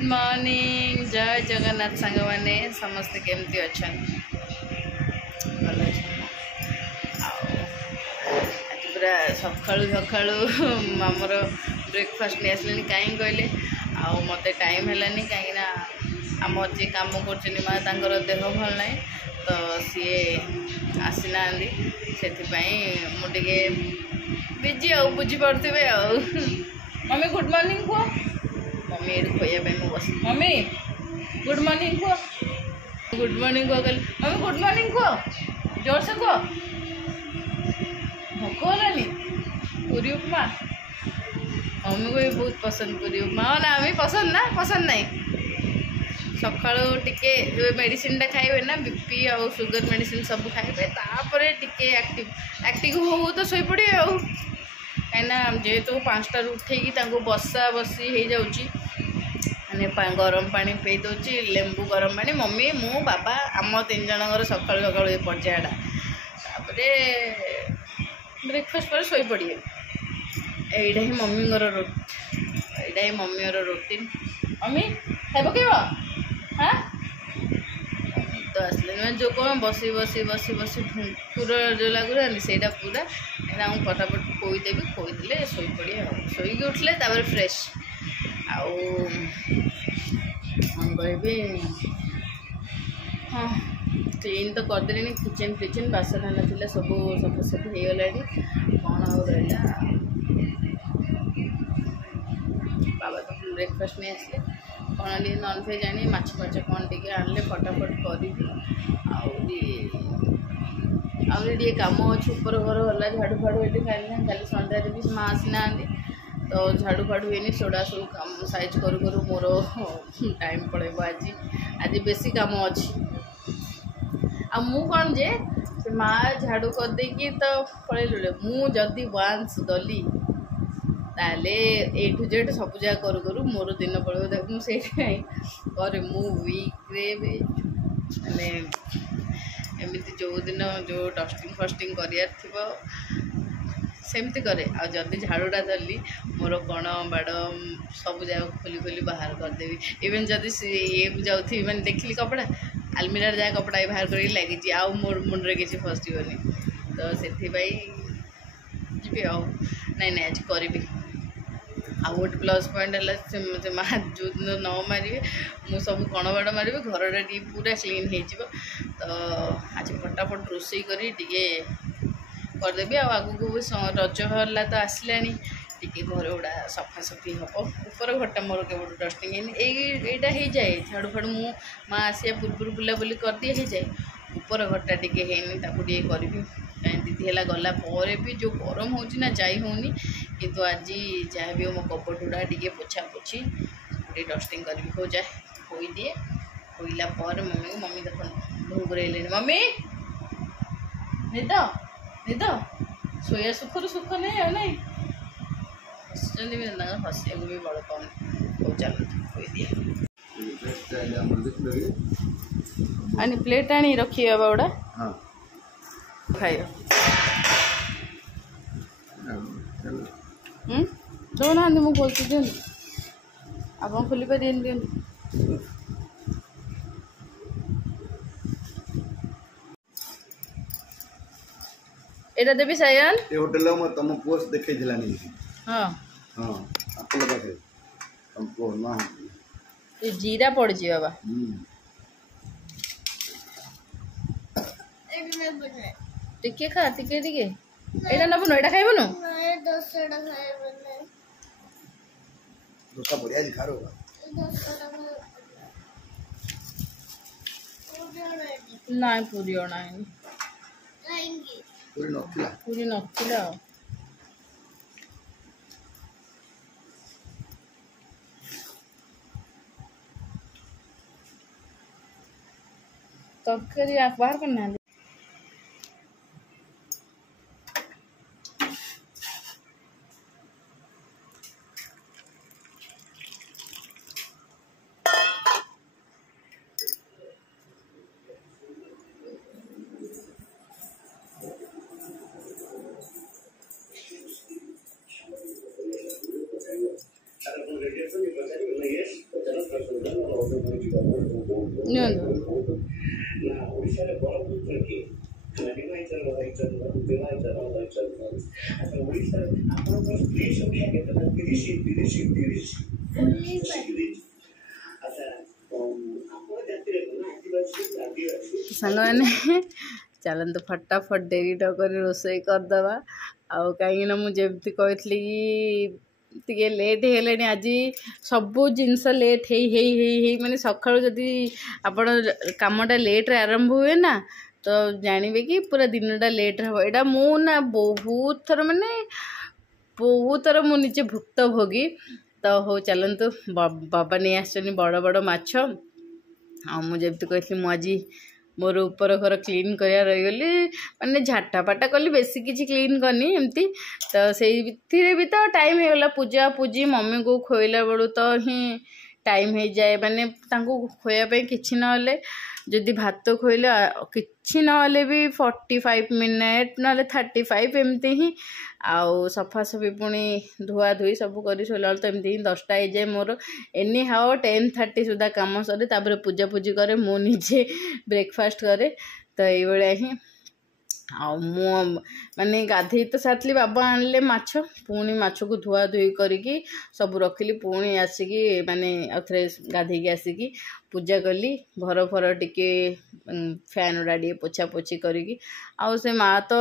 Good morning जय जगन्नाथ सांग मैंने समस्ते केमती अच्छा भल आज पूरा सका सका आमर ब्रेकफास्ट नहीं आसले कहीं कहले मत टाइम है कहीं आम जी कम कर माँ तर देह भल ना तो सी आसीना से मुझे बिजी आ बुझीपे मम्मी गुड मॉर्निंग कह मम्मी ये खोया बस मम्मी गुड मॉर्निंग कह गुड मॉर्निंग कह कल मम्मी गुड मॉर्निंग कह जोर से कह भोक होलानी पूरी उपमा मम्मी को भी बहुत पसंद पूरी उपमा हाँ ना हमें पसंद ना पसंद नहीं सका टिके मेडिसिन खाइबे ना बीपी आ सुगर मेडिसिन सब खाइबे तापर टिके एक्टिव हो तो शई पड़े आ कहीं जेहेतु 5टार उठेकी बसा बसी हो जाऊँगी मैंने गरम पानी पी दूची लेंबू गरम पानी मम्मी मु बाबा आम 3 जन सका सका ये पर्यायटा ब्रेकफास्ट पर शई पड़े यहीटा ही मम्मी यहाँ ही मम्मी रूटीन मम्मी है पकेब हाँ तो आसले मैं जो कौन बसी बसी बसी बसी ढुंकुर जो लगुरा से पूरा फटाफट खोईदेवी खोईदे शई पड़े शोक उठले फ्रेश आउ कह हाँ क्लीन तो करदेली किचन फिचन बासन ना सब सफासफी हो गला कौन आ रहा बाबा तो ब्रेकफास्ट नहीं आसले कौन टे नॉनभेज आनी माछ फाछ कौन टे आनले फटाफट करी आगे कम अच्छे ऊपर घर गला झाड़ू फाड़ू ये खाली सन्डे भी माँ आसीना तो झाड़ू फाड़ू हुए सोड़ा सब कम साइज करू मोर टाइम पड़ेब आज बेसी कम अच्छी आ मु कौन जे से माँ झाड़ू करदेकी तो पड़े मुझे वान्स गली ताले ए टू जेड सब जगह करू मोर दिन पड़े देख मुझे करे मु वीक्रे माने एमती जो दिन जो डस्टिंग फस्टिंग करार थी सेमती करे आ जदि झाड़ूटा धरली मोर कण बाड़ सब जगह खोली खोली बाहर करदेवी इवेन जदि ये जाऊँ मैंने देखली कपड़ा आलमिरार जहाँ कपड़ा बाहर कर लगी आउ मोर मुंडे किसी फसबनी तो से जी नहीं आज करी आ गोटे प्लस पॉइंट है माँ जो दिन न मारे मु सब कण बाड़ मारे घरटा टी पूरा क्लीन हो तो आज फटाफट रोषे करदेवी आगू भी रज हल्ला तो आसला टी घर गुड़ा सफासफी हम ऊपर घरटा मोर के डस्टिंग यहीटा हो जाए झाड़ू फाड़ू मु माँ आसिया पूर्व बुलाबुली कर दिए हो जाए ऊपर घरटा टी करी कहीं दीदी है गला भी जो गरम हो जाई होनी किंतु आज जहाँ भी मो कपड़ गुड़ा टी पोछा पोछी गोटे डस्टिंग करी हो जाए खोई दिए खोईला मम्मी को मम्मी देख घुंघुरे मम्मी निद निद सोया सुखर सुख नहीं है नहीं हसिया भी बड़ पाऊँ हो चल खोई दिए आनी प्लेट आनी रखिए बाबा गुड़ा खाइयो दौना मुझे खोलती दिखा आप खोली पार दिखा एटा देवी सायन ए होटल में तुम पोस्ट देखे दिलानी हां हां आपले पाखे तुमको ना ये जीरा पड़ जी बाबा टिके खा टिके टिके एटा नबनो एटा खाइबनो ना दोसटा खाइबनो दोसा बढ़िया दिखा रोगा ना पूरी होना है खाएंगे पूरी नथिला तब आप बाहर करना Para con regreso mi pasaje, ¿no es? सांग मैंने चलते फटाफट डेरी कर रोसे करदे आउ कहीं मुझे कहती कि लेट है आज सबू जिनस लेट माने सका जदि आप कमटा लेट्रे आरंभ हुए ना तो जानवे कि पूरा दिनटा लेट हम यहाँ मुना बहुत थर माने बहुत थर मु निजे भुक्तभोगी तो हो चलतु बाबा नहीं आसनी बड़ बड़ माछ मुझे कहती मुझे मोर ऊपर घर क्लीन कर रहीगली माने झाटा पाटा कली बेसी किसी क्लीन करनी एमती तो से भी तो टाइम हो गला पूजा पूजी मम्मी को खोईला बेलू तो ही टाइम हो जाए माने खोयापी किसी ना जदि भात खोईले किसी ना भी 45 मिनट ना 35 एमती ही आउ सफासफी पुणी धुआ धुई सब कर सोला तो एमती ही 10टा हो जाए मोर एनी हाओ 10:30 सुधा कम सरे तापर पूजा पूजी करे मु निजे ब्रेकफास्ट करे तो ये ही माने गाधे तो सारी बाबा आणले माछ पुणी माछ को धुआ धुई करी सब रखिली पुणी आसिकी माने आउथरे गाधे आसिकी पूजा कली घर फर टिके फैन उड़ा टे पोछा पोछी करी आउ से माँ तो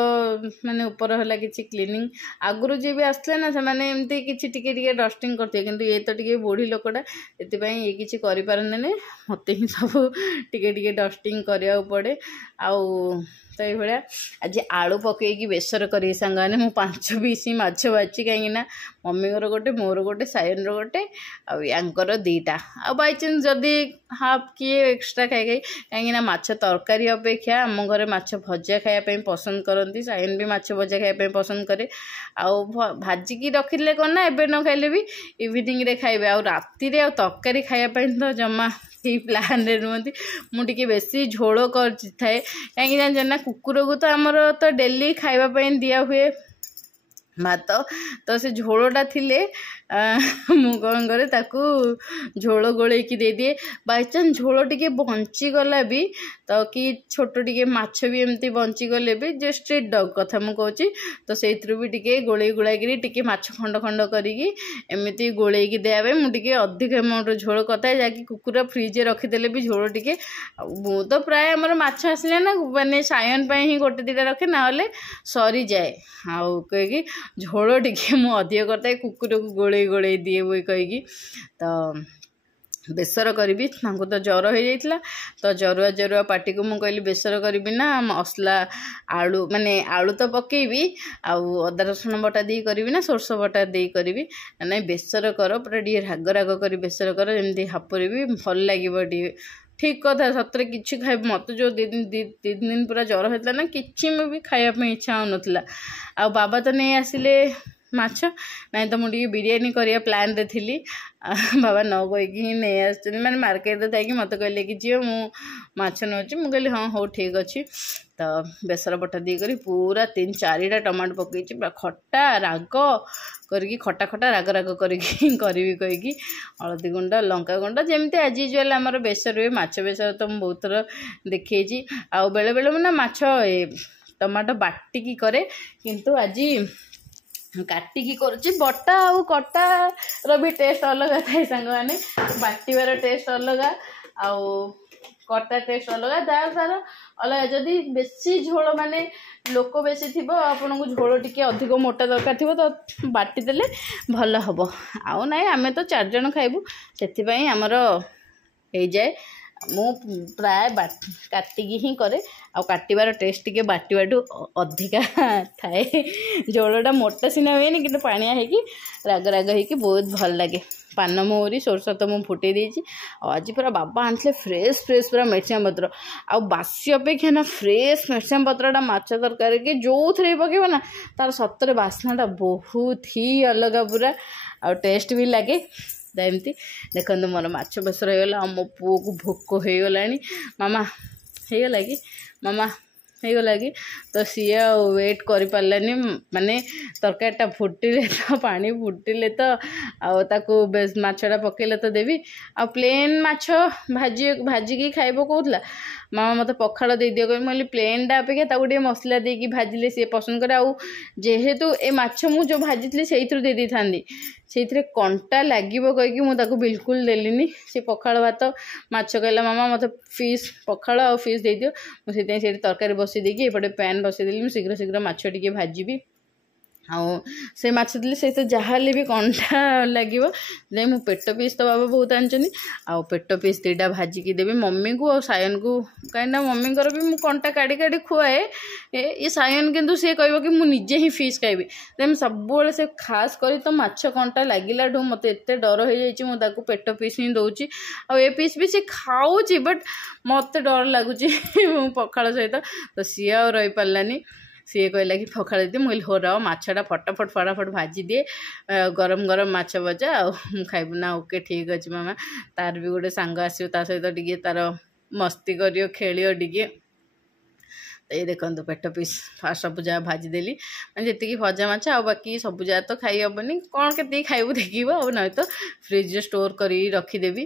माने ऊपर है कि क्लीनिंग आगुरी जी भी आसले ना से माने एमती किछि टिके टिके डस्टिंग करते किंतु ये तो टिके बुढ़ी लोकटा एतिपाई ये किछि करि पारन्तेनी मते ही सब टिके टिके डस्टिंग करिया पड़े आउ तो ये आज आलू पकईकी बेसर करी सांगने मु 5 पीस माछ बाची कहीं मम्मी गोटे मोर गोटे सायन गोटे आंकर 2टा आ बाई चांस जदि हाफ किए एक्सट्रा खाई कहीं माछ तरकारी अपेक्षा आम घरे माछ भजा खायापी पसंद करती सायन भी माछ भजा खायापी पसंद करे आउ भाजिकी रखिले कौन ना एबे न खाइले भी इवनिंग रे खाइबे आ राति रे आ तरकारी खायापी तो जमा ये प्लान रे रुहती मुझे बेसी झोल कर कहीं जान ना कुकुर को तो आमर तो डेली खाइबा दिया हुए भात तो से झोलटा थिले मु कौन करे ताकू झोल गोलेकी दे दिए बाई चांस झोल टिके बंची गला भी तो कि छोट टिके माछ भी एमती बंची गले भी जो स्ट्रीट डॉग कथा मु कहूँ तो से भी टिके गोले गुड़ाई टिके माछ खंड खंड करिकी एमती गोलेकी देवे मुझे अधिक अमाउंट झोल कथा जहाँकि कुकुर फ्रिज रखीदे भी झोल टिके मु तो प्राय आमर माछ आसले ना माने सायन ही गोटे 2टा रखे ना सरी जाए आउ कहीकि झोल टिके मु अधिक करता कुकुर को गोले गोले दिए वो कहीकि तो बेसर करी तो ज्वर हो जाता तो जरुआ जरुआ पार्टी को मुझे कहली बेसर करी ना मसला आलू माने आलू तो पकेबी आउ अदा रसुण बटा दी करी ना सोरस बटा दी करी ना बेसर कर पूरा टे राग राग कर बेसर कर जमी हापुरी भी भल लगे ठीक कथा सतरे किसी खाइ मत जो 2 दिन पूरा ज्वर होता ना कि भी खायापी इच्छा होना आ बाबा तो नहीं आसिले माछ ना तो मुझे बिरियानी करिया प्लान रे थी बाबा न कहीकि ही नहीं आस मैंने मार्केट थी मत कहले कि झील मु माछ नौची मुझे कहली हाँ हो ठीक अच्छे तो बेसर बटा दी करी पूरा 3-4टा टमाटो पकई पूरा खट्टा राग करके खट्टा खट्टा राग राग करी कहीकि हलदी गुंड लंका गुंड जमी आज यूजुआल आमर बेसर हुए माछ बेसर तो मुझे बहुत थर देखी आउ बेले बेले मुझे माछ टमाटो बाटिकी करे किंतु आज काटिकी करुच्ची बटा आउ कटा भी टेस्ट अलग थाए सांग मैंने बाटिबार टेस्ट अलग आउ कटा टेस्ट अलग तार अलग जदि बेसी झोल माने लोक बेसी थी आपन को झोल टिके अधिक मोटा दरकार थी तो बाटी देले भल हम आउ ना आम तो 4 जन खाइबू से आमर हो जाए मु प्राय काटिकी ही करे आ काटिबार टेस्ट टिके बाटिबाटू अधिका थाए झोलटा मोटा सीना हुए कि पानिया होगी राग राग होगी बहुत भल लगे पान मोहरी सोरस तो मुझे फुटे देती आज पूरा बाबा आनते फ्रेश फ्रेश पूरा मिर्चा पत्र आ बासी अपेक्षा ना फ्रेश मिर्चा पत्रटा माछ तरकारी कि जो थे पकेब ना तार सतरे बास्नाटा बहुत ही अलग पूरा आ टेस्ट भी लगे एमती देखो मोर माछ बेसर हो गला मो पुओ को भोक हो गला मामा हो गला कि मामा ହେଇଗଲା କି ତ ସିଏ ୱେଟ୍ କରିପାରିଲାନି ମାନେ ତରକାରୀଟା ଫୁଟିଲେ ତ ପାଣି ଫୁଟିଲେ ତ ଆଉ ତାକୁ ମାଛଟା ପକେଇଲେ ତ ଦେବି ଆଉ ପ୍ଲେନ୍ ମାଛ ଭାଜିକି ଖାଇବ କହୁଥିଲା ମାମା ମୋତେ ପଖାଳ ଦେଇଦିଅ କହିଲି ମୁଁ କହିଲି ପ୍ଲେନ୍ଟା ଅପେକ୍ଷା ତାକୁ ଟିକେ ମସଲା ଦେଇକି ଭାଜିଲେ ସିଏ ପସନ୍ଦ କରେ ଆଉ ଯେହେତୁ ଏ ମାଛ ମୁଁ ଯେଉଁ ଭାଜିଥିଲି ସେଇଥିରୁ ଦେଇ ଦେଇଥାନ୍ତି ସେଇଥିରେ କଣ୍ଟା ଲାଗିବ କହିକି ମୁଁ ତାକୁ ବିଲକୁଲ ଦେଲିନି ସେ ପଖାଳ ଭାତ ମାଛ କହିଲା ମାମା ମୋତେ ଫିସ୍ ପଖାଳ ଆଉ ଫିସ୍ ଦେଇଦିଅ ମୁଁ ସେଥିପାଇଁ ସେଇଠି ତରକାରୀ ବସେଇ ଦେଇକି ଏପଟେ ପ୍ୟାନ୍ ବସେଇଦେଲି ମୁଁ ଶୀଘ୍ର ମାଛ ଟିକେ ଭାଜିବି ଆଉ ସେ ମାଛ ଦେଲେ ସେଇତ ଯାହା ହେଲେ ବି କଣ୍ଟା ଲାଗିବ ଯାଇ ମୁଁ ପେଟ ପିସ୍ ତ ବାବା ବହୁତ ଆଣିଛନ୍ତି ଆଉ ପେଟ ପିସ୍ ଦୁଇଟା ଭାଜିକି ଦେବି ମମିକୁ ଆଉ ସାୟନକୁ କାହିଁକିନା ମମିଙ୍କର ବି ମୁଁ କଣ୍ଟା କାଢ଼ି ଖୁଆଏ ଏ ସାୟନ କିନ୍ତୁ ସିଏ କହିବ କି ମୁଁ ନିଜେ ହିଁ ଫିସ୍ ଖାଇବି ତେଣୁ ସବୁବେଳେ ସେ ଖାସ୍ କରି ତ ମାଛ କଣ୍ଟା ଲାଗିଲାଠୁ ମୋତେ ଏତେ ଡର ହେଇଯାଇଛି ମୁଁ ତାକୁ ପେଟ ପିସ୍ ହିଁ ଦେଉଛି ଆଉ ଏ ପିସ୍ ବି ସେ ଖାଉଛି ବଟ୍ ମୋତେ ଡର ଲାଗୁଛି ମୁଁ ପଖାଳ ସହିତ ତ ସିଏ ଆଉ ରହିପାରିଲାନି ସିଏ କହିଲା କି ପଖାଳ ଦିଏ ମୁଁ କହିଲି ହଉ ରହ ମାଛଟା ଫଟାଫଟ ଭାଜିଦିଏ ଗରମ ମାଛ ଭଜା ଆଉ ମୁଁ ଖାଇବୁ ନା ଓକେ ଠିକ୍ ଅଛି ମାମା ତାର ବି ଗୋଟେ ସାଙ୍ଗ ଆସିବ ତା ସହିତ ଟିକେ ତାର ମସ୍ତି କରିବ ଖେଳିବ ଟିକେ ଏଇ ଦେଖନ୍ତୁ ପେଟ ପିସ୍ ଫାଷ୍ଟ ସବୁ ଯାହା ଭାଜିଦେଲି ମାନେ ଯେତିକି ଭଜା ମାଛ ଆଉ ବାକି ସବୁ ଯାହା ତ ଖାଇ ହେବନି କ'ଣ କେତିକି ଖାଇବୁ ଦେଖିବ ଆଉ ନହେଲେ ତ ଫ୍ରିଜରେ ଷ୍ଟୋର୍ କରିକି ରଖିଦେବି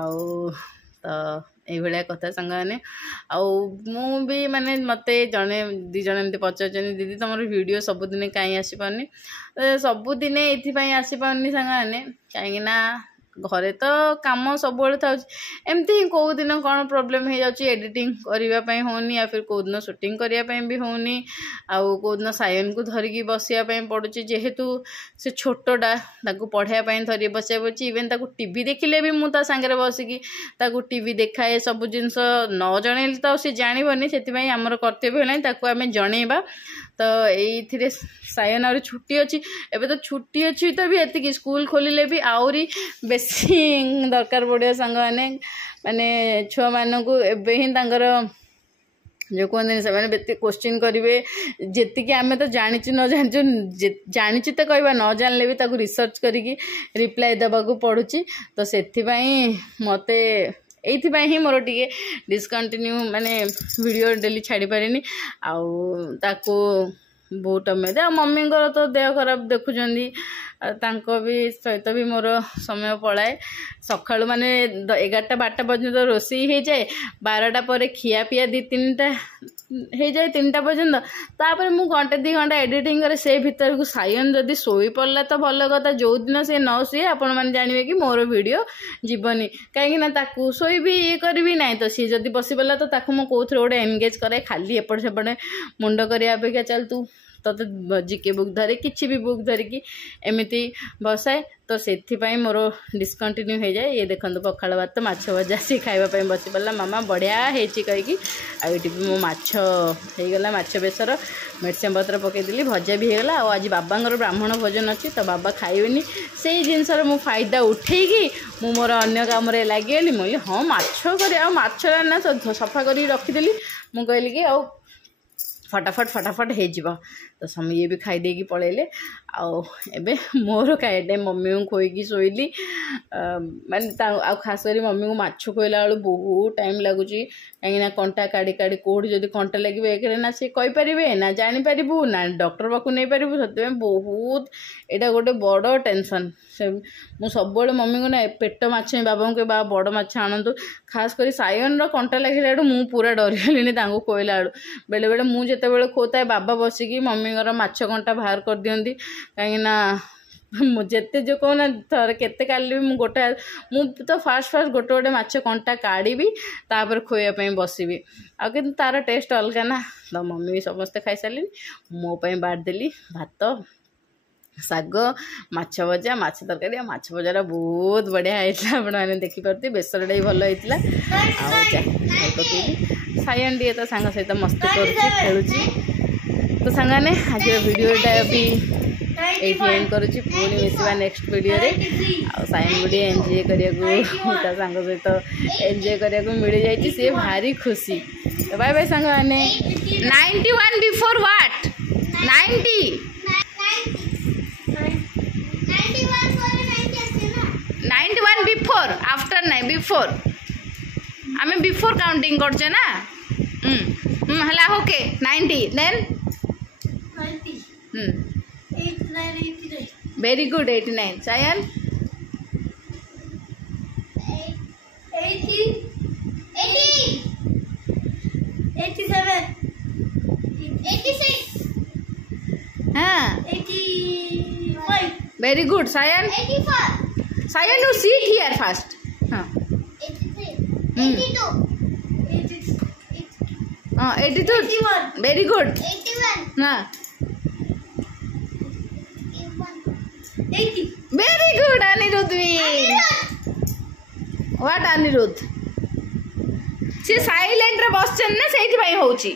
ଆଉ ତ এইଭଳିଆ କଥା ସାଙ୍ଗମାନେ ଆଉ ମୁଁ ବି ମାନେ ମୋତେ ଜଣେ ଦୁଇ ଜଣ ଏମିତି ପଚାରୁଛନ୍ତି ଦିଦି ତୁମର ଭିଡ଼ିଓ ସବୁଦିନେ କାହିଁ ଆସିପାରୁନି ସବୁଦିନେ ଏଇଥିପାଇଁ ଆସିପାରୁନି ସାଙ୍ଗମାନେ କାହିଁକିନା ଘରେ ତ କାମ ସବୁବେଳେ ଥାଉଛି ଏମିତି ହିଁ କେଉଁ ଦିନ କ'ଣ ପ୍ରୋବ୍ଲେମ୍ ହେଇଯାଉଛି ଏଡ଼ିଟିଂ କରିବା ପାଇଁ ହେଉନି या फिर କେଉଁ ଦିନ ସୁଟିଂ କରିବା ପାଇଁ ବି ହେଉନି ଆଉ କେଉଁ ଦିନ ସାୟନକୁ ଧରିକି ବସିବା ପାଇଁ ପଡ଼ୁଛି ଯେହେତୁ ସେ ଛୋଟଟା ତାକୁ ପଢ଼ାଇବା ପାଇଁ ଧରିକି ବସିବାକୁ ପଡ଼ୁଛି ଇଭେନ୍ ତାକୁ ଟିଭି ଦେଖିଲେ ବି ମୁଁ ତା ସାଙ୍ଗରେ ବସିକି ତାକୁ ଟିଭି ଦେଖାଏ ସବୁ ଜିନିଷ ନ ଜଣେଇଲେ ତ ସେ ଜାଣିବନି ସେଥିପାଇଁ ଆମର କର୍ତ୍ତବ୍ୟ ହେଲାଣି ତାକୁ ଆମେ ଜଣେଇବା ତ ଏଇଥିରେ ସାୟନ ଆହୁରି ଛୁଟି ଅଛି ଏବେ ତ ଛୁଟି ଅଛି ତ ବି ଏତିକି ସ୍କୁଲ ଖୋଲିଲେ ବି ଆହୁରି ବେଶୀ ଦରକାର ପଡ଼ିବ ସାଙ୍ଗମାନେ ମାନେ ଛୁଆମାନଙ୍କୁ ଏବେ ହିଁ ତାଙ୍କର जो कहते से क्वेश्चन करेंगे जी आम तो जाचु न जाचु जाचु तो कहवा न जानले भी ताकू रिसर्च करी रिप्लाई देवाक पड़ुची तो से मत एइथिपाई ही मोर टिके डिस्कंटिन्यू माने वीडियो डेली छाड़ी पारेनी आउ ताकू बहुत टमे दे मम्मी तो देह खराब देखुंट तांको भी सहित भी मोर समय पलाए सकाळु माने 11टा 12टा पर्यंत रोषे हो जाए 12टा पर खिया पिया 2-3टा हो जाए 3टा पर्यंत तापर मु घंटे 2 घंटा एडिटिंग करे से भीतर को सायन जदि सोई पड़ला तो भल कथा जो दिन से न शुए आपण मैंने जानवे कि मोर वीडियो जीवनी कहीं ताकू सोई भी ये करी ना तो सी जदि बसी पड़ा तो ताकू मु कोथरे गोटे एंगेज करे खाली एपट सेपटे मुंड करिया अपेक्षा चल तू तोते जीके बुक धरे किसी भी बुक धरिकी एमती बसाए तो से मोर डिस्कंटिन्यू हो जाए ये देखो पखाड़ भात माछ भजा सी खावाई बसी पड़ा मामा बढ़िया होती कहीकि आईटी भी मो माछ होगला माछ बेसर मिर्चा पत्र पकईदेली भजा भी होगला आज बाबांगर ब्राह्मण भोजन अच्छी तो बाबा खाइबेनी से जिनसर मु फायदा उठेकी मु मोर अन्य काम लगिगली मुझे हाँ माछ कर ना सफा कर रखीदेली मु कहली कि आउ फटाफट हो तो समय ये भी खाईदे कि पलैले आबे मोर खाए टाइम मम्मी को खोईकी शोली माने खास कर मम्मी को माछ खोला बेलू बहुत टाइम लगुच कहीं कंटा काढ़ी काढ़ी कौटी जब कंटा लगे एक ना सी कहींपारे ना जापर ना डॉक्टर पाक नहीं पारू से बहुत यहाँ गोटे बड़ टेंशन से मु सब मम्मी को ना पेट माछ बाबा को बाबा बड़ माछ आणतु खास कर सायन कंटा लगे मु पूरा डरीगली खोला बेलू बेले बेले मुझे खोताए बाबा बसिकी मम्मी माछ कंटा बाहर कर दियंती कहीं जिते जो कहना थर केते काली भी गोटे मु तो फास्ट गोटे गोटे माछ कंटा काढ़ी तापर खोयापी बसबी आउ तार टेस्ट अलग ना तो मम्मी भी समस्ते खाई सारे मोपाई बाढ़देली भात शाग माछ भजा माछ तरकारी माछ भजा बहुत बढ़िया होता आपने देखिपे बेसरटा भी भल होता सायन टे तो सांग सहित मस्ती कर तो सांगाने आज वीडियोटा भी ये एंड करुँची पुणी मिसवा नेक्स्ट वीडियो रे आ सायन वीडियो एंजॉय करने सांग सहित एंजॉय करने मिल जाए सी भारी खुशी तो बाय बाय सांग मैंने 91 बिफोर व्हाट 90 91 बिफोर आफ्टर नहीं बिफोर आम बिफोर काउंटिंग करछे ना हला okay 90 then 90 89 very good 89 Sayan 80 87 86 हाँ 85 very good Sayan 84 Sayan you seat here first हाँ 82 हाँ 82 वेरी गुड 81 हाँ 80 very good Anirudh win what Anirudh see silent रे बसचन ना सेठी भाई होची